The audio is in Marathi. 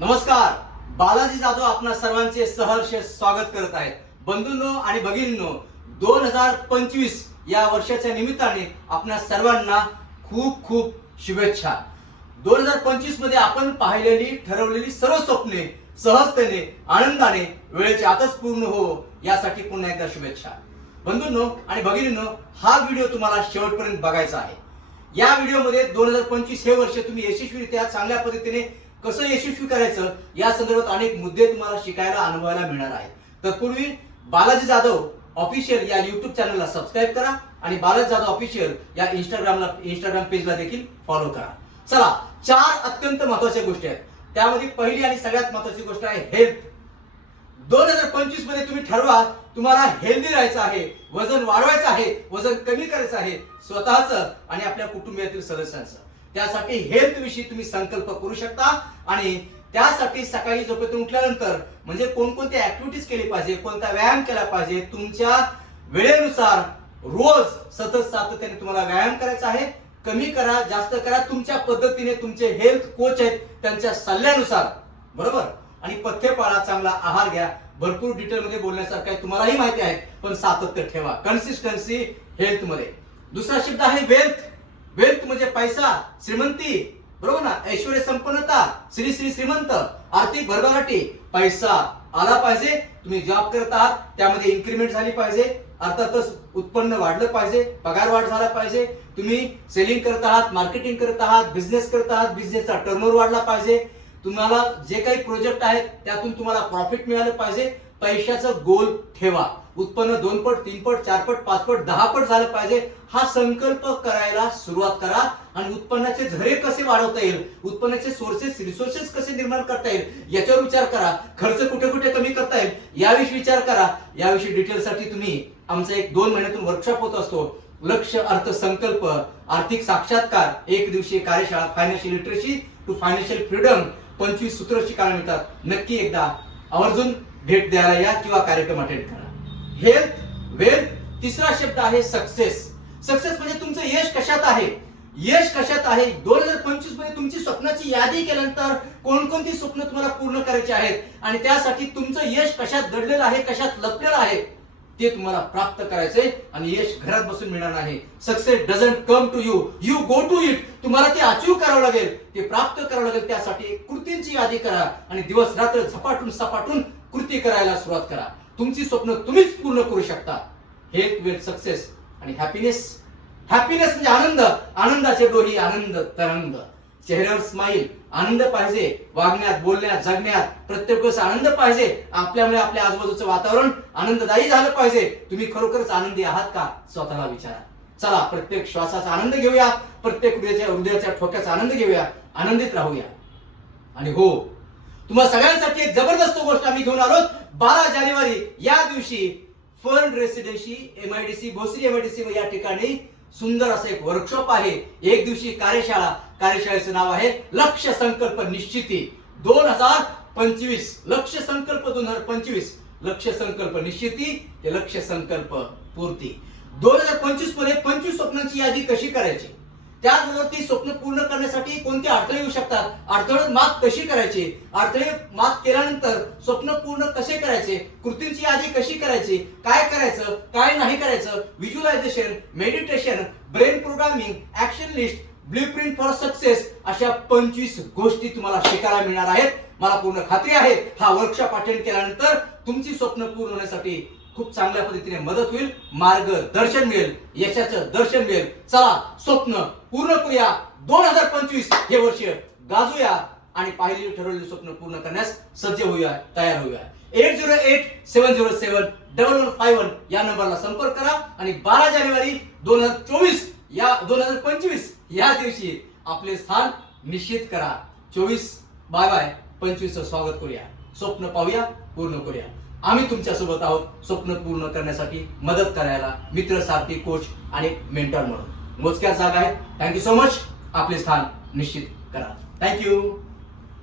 नमस्कार बालाजी जाधव आपणा सर्वांचे सहर्ष स्वागत करत आहेत. बंधूंनो आणि भगिनींनो दोन हजार पंचवीस या वर्षाच्या निमित्ताने आपणा सर्वांना खूप खूप शुभेच्छा. दोन हजार पंचवीसमध्ये आपण पाहिलेली ठरवलेली सर्व स्वप्ने सहजतेने आनंदाने वेळेच्या आतच पूर्ण हो यासाठी पुन्हा एकदा शुभेच्छा. बंधूंनो आणि भगिनींनो हा व्हिडिओ तुम्हाला शेवटपर्यंत बघायचा आहे. या व्हिडिओमध्ये दोन हजार पंचवीस हे वर्ष तुम्ही यशस्वीरित्या चांगल्या पद्धतीने कसं यशस्वी करायचं? या संदर्भात अनेक मुद्दे तुम्हाला शिकायला अनुभवायला मिळणार आहेत. तत्पूर्वी बालाजी जाधव ऑफिशियल या युट्यूब चॅनलला सबस्क्राईब करा आणि बालाजी जाधव ऑफिशियल या इंस्टाग्रामला इंस्टाग्राम पेजला देखील फॉलो करा. चला चार अत्यंत महत्त्वाच्या गोष्टी आहेत. त्यामध्ये पहिली आणि सगळ्यात महत्वाची गोष्ट आहे हेल्थ दोन हजार पंचवीसमध्ये तुम्ही ठरवा तुम्हाला हेल्दी राहायचं आहे वजन वाढवायचं आहे वजन कमी करायचं आहे स्वतःच आणि आपल्या कुटुंबियातील सदस्यांचं. त्यासाठी हेल्थ विषयी तुम्ही संकल्प करू शकता. आणि त्यासाठी सकाळी झोपेतून उठल्यानंतर म्हणजे कोणकोणत्या ऍक्टिव्हिटीज केली पाहिजे कोणता व्यायाम केला पाहिजे तुमच्या वेळेनुसार रोज सतत सातत्याने तुम्हाला व्यायाम करायचा आहे. कमी करा जास्त करा. तुमच्या पद्धतीने तुमचे हेल्थ कोच आहेत त्यांच्या सल्ल्यानुसार. बरोबर? आणि पथ्य पाळा चांगला आहार घ्या. भरपूर डिटेलमध्ये बोलण्यासारखं आहे. तुम्हालाही माहिती आहे पण सातत्य ठेवा. कन्सिस्टन्सी हेल्थमध्ये. दुसरा शब्द आहे वेल्थ वेल्थ म्हणजे पैसा श्रीमंती बरोबर ना? ऐश्वर्य संपन्नता श्री श्री श्रीमंत आर्थिक भरभराटी पैसा आला पाहिजे. तुम्ही जॉब करत आहात त्यामध्ये इन्क्रीमेंट झाली पाहिजे. अर्थातच उत्पन्न वाढलं पाहिजे पगार वाढ झाला पाहिजे. तुम्ही सेलिंग करत आहात मार्केटिंग करत आहात बिझनेस करत आहात बिझनेसचा टर्नओव्हर वाढला पाहिजे. तुम्हाला जे काही प्रोजेक्ट आहेत त्यातून तुम्हाला प्रॉफिट मिळालं पाहिजे. पैशाचं गोल ठेवा. उत्पन्न दोन पट तीन पट चार पट पाच पट दहा पट झालं पाहिजे. हा संकल्प करायला सुरुवात करा आणि उत्पन्नाचे झरे कसे वाढवता येईल? उत्पन्नाचे सोर्सेस रिसोर्सेस कसे निर्माण करता येईल? याच्यावर विचार करा. खर्च कुठे कुठे कमी करता येईल? याविषयी विचार करा. याविषयी डिटेलसाठी तुम्ही आमचा एक दोन महिन्यातून वर्कशॉप होत असतो. लक्ष अर्थ संकल्प आर्थिक साक्षात्कार एक दिवसीय कार्यशाळा financial literacy to financial freedom पंचवीस सूत्र शिकायला मिळतात नक्की एकदा आवर्जून भेट द्यायला या किंवा कार्यक्रम अटेंड करा. हेल्थ वेल्थ तिसरा शब्द आहे सक्सेस सक्सेस म्हणजे तुमचं यश कशात आहे? यश कशात आहे? दोन हजार पंचवीसमध्ये तुमची स्वप्नाची यादी केल्यानंतर कोणकोणती स्वप्न तुम्हाला पूर्ण करायची आहेत? आणि त्यासाठी तुमचं यश कशात दडलेलं आहे कशात लपलेलं आहे ते तुम्हाला प्राप्त करायचंय आणि यश घरात बसून मिळणार नाही. Success doesn't come to you you go to it तुम्हाला ते अचीव करावं लागेल. ते प्राप्त करावं लागेल. त्यासाठी कृतींची यादी करा आणि दिवस रात्र झपाटून सपाटून कृती करायला सुरुवात करा. तुमची स्वप्न तुम्हीच पूर्ण करू शकता. हेल्थ वेल्थ सक्सेस आणि हॅपीनेस हॅपीनेस म्हणजे आनंद. आनंदाचे डोही आनंद तरंग. चेहऱ्यावर स्माईल आनंद पाहिजे. वागण्यात बोलण्यात जगण्यात प्रत्येक वेळेस आनंद पाहिजे. आपल्यामुळे आपल्या आजूबाजूचं वातावरण आनंददायी झालं पाहिजे. तुम्ही खरोखरच आनंदी आहात का? स्वतःला विचारा. चला प्रत्येक श्वासाचा आनंद घेऊया. प्रत्येक हृदयाच्या हृदयाच्या ठोक्याचा आनंद घेऊया. आनंदित राहूया. आणि हो तुम्हाला सगळ्यांसाठी एक जबरदस्त गोष्ट आम्ही घेऊन आलो बारा जानेवारी या दिवशी fern residency MIDC Bhosari MIDC या ठिकाणी सुंदर असं एक वर्कशॉप आहे. एक दिवशी कार्यशाळा. कार्यशाळेचं नाव आहे लक्ष संकल्प निश्चिती. दोन हजार पंचवीस. लक्ष्य संकल्प दोन हजार पंचवीस. लक्ष संकल्प निश्चिती ते लक्ष संकल्प पूर्ती. दोन हजार पंचवीसमध्ये पंचवीस स्वप्नांची यादी कशी करायची? त्याचबरोबर ती स्वप्न पूर्ण करण्यासाठी कोणते अडथळे येऊ शकतात? अडथळे मात कशी करायची? अडथळे मात केल्यानंतर स्वप्न पूर्ण कसे करायचे? कृतींची यादी कशी करायची? काय करायचं? काय नाही करायचं? Visualisation meditation brain programming action list blueprint for success अशा पंचवीस गोष्टी तुम्हाला शिकायला मिळणार आहेत. मला पूर्ण खात्री आहे. हा वर्कशॉप अटेंड केल्यानंतर तुमची स्वप्न पूर्ण होण्यासाठी खूप चांगल्या पद्धतीने मदत होईल मार्गदर्शन मिळेल यशाचं दर्शन मिळेल. चला स्वप्न पूर्ण करूया. दोन हजार पंचवीस हे वर्ष गाजूया आणि पाहिलेली ठरवलेली स्वप्न पूर्ण करण्यास सज्ज होऊया तयार होऊया. Eight zero eight seven zero seven double one five one या नंबरला संपर्क करा आणि बारा जानेवारी दोन हजार चोवीस या दोन हजार पंचवीस या दिवशी आपले स्थान निश्चित करा. चोवीस बाय बाय. पंचवीसचं स्वागत करूया. स्वप्न पाहूया पूर्ण करूया. आम्ही तुमच्यासोबत आहोत स्वप्न पूर्ण करण्यासाठी मदत करायला मित्र सारथी कोच आणि मेंटर म्हणून. मोजक्या जागा आहेत थँक्यू सो मच आपले स्थान निश्चित करा. थँक्यू